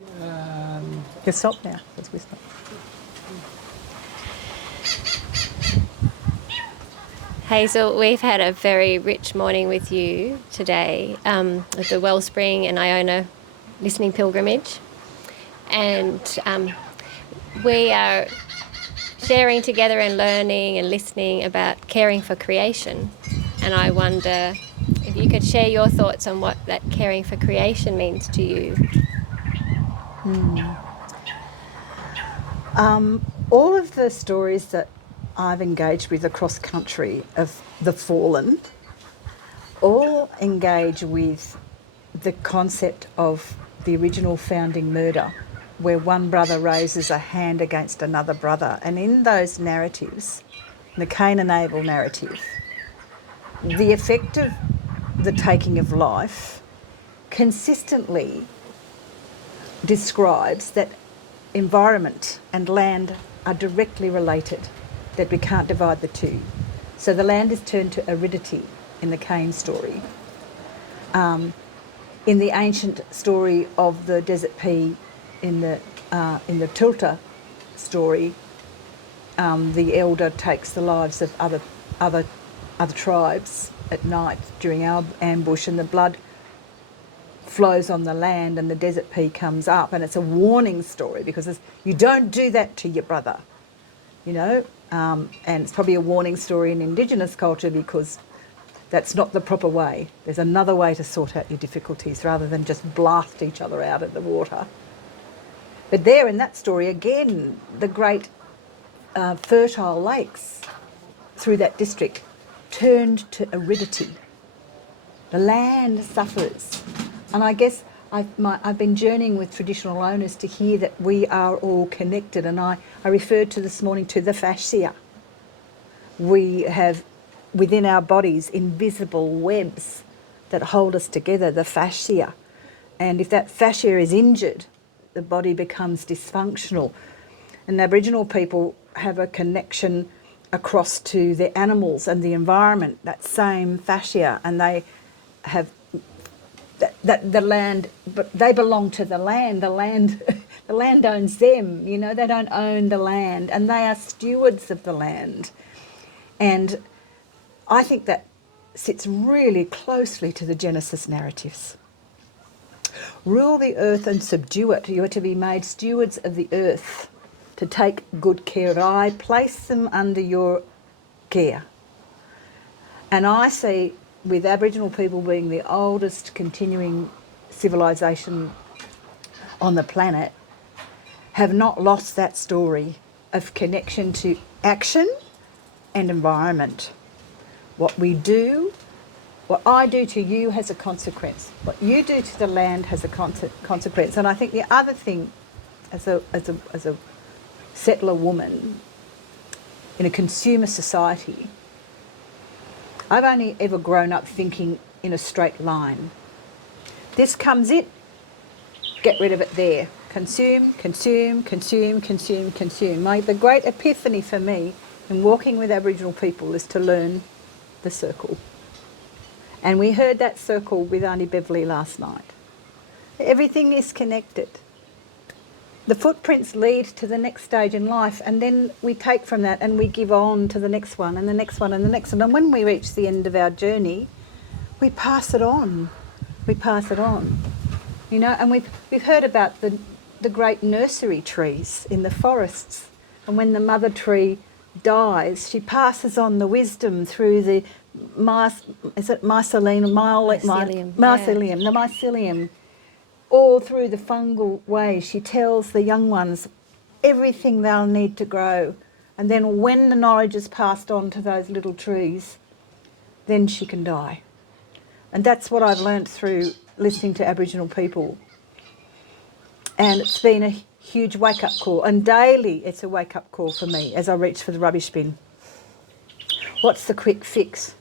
You stop now. Let's whisper. Hazel, we've had a very rich morning with you today with the Wellspring and Iona listening pilgrimage. And we are sharing together and learning and listening about caring for creation. And I wonder if you could share your thoughts on what that caring for creation means to you. All of the stories that I've engaged with across country of the fallen all engage with the concept of the original founding murder, where one brother raises a hand against another brother. And in those narratives, the Cain and Abel narrative, the effect of the taking of life consistently describes that environment and land are directly related, that we can't divide the two. So the land is turned to aridity in the Cain story. In the ancient story of the desert pea, in the Tilta story, the elder takes the lives of other tribes at night during our ambush, and the blood flows on the land and the desert pea comes up, and it's a warning story because you don't do that to your brother, you know, and it's probably a warning story in Indigenous culture because that's not the proper way. There's another way to sort out your difficulties rather than just blast each other out of the water. But there in that story, again, the great fertile lakes through that district turned to aridity. The land suffers. And I guess I've been journeying with traditional owners to hear that we are all connected. And I referred to this morning to the fascia. We have within our bodies invisible webs that hold us together, the fascia. And if that fascia is injured, the body becomes dysfunctional. And Aboriginal people have a connection across to the animals and the environment, that same fascia, and they have that the land, but they belong to the land. The land the land owns them, you know, they don't own the land, and they are stewards of the land. And I think that sits really closely to the Genesis narratives. Rule the earth and subdue it. You are to be made stewards of the earth, to take good care. I place them under your care. And I see, with Aboriginal people being the oldest continuing civilisation on the planet, have not lost that story of connection to action and environment. What we do, what I do to you has a consequence. What you do to the land has a consequence. And I think the other thing, as a settler woman in a consumer society, I've only ever grown up thinking in a straight line. This comes in, get rid of it there. Consume, consume, consume, consume, consume. The great epiphany for me in walking with Aboriginal people is to learn the circle. And we heard that circle with Auntie Beverly last night. Everything is connected. The footprints lead to the next stage in life, and then we take from that and we give on to the next one and the next one and the next one. And when we reach the end of our journey, we pass it on. We pass it on. You know, and we've heard about the great nursery trees in the forests. And when the mother tree dies, she passes on the wisdom through the mycelium, the mycelium, all through the fungal way. She tells the young ones everything they'll need to grow. And then when the knowledge is passed on to those little trees, then she can die. And that's what I've learnt through listening to Aboriginal people. And it's been a huge wake-up call. And daily it's a wake-up call for me as I reach for the rubbish bin. What's the quick fix?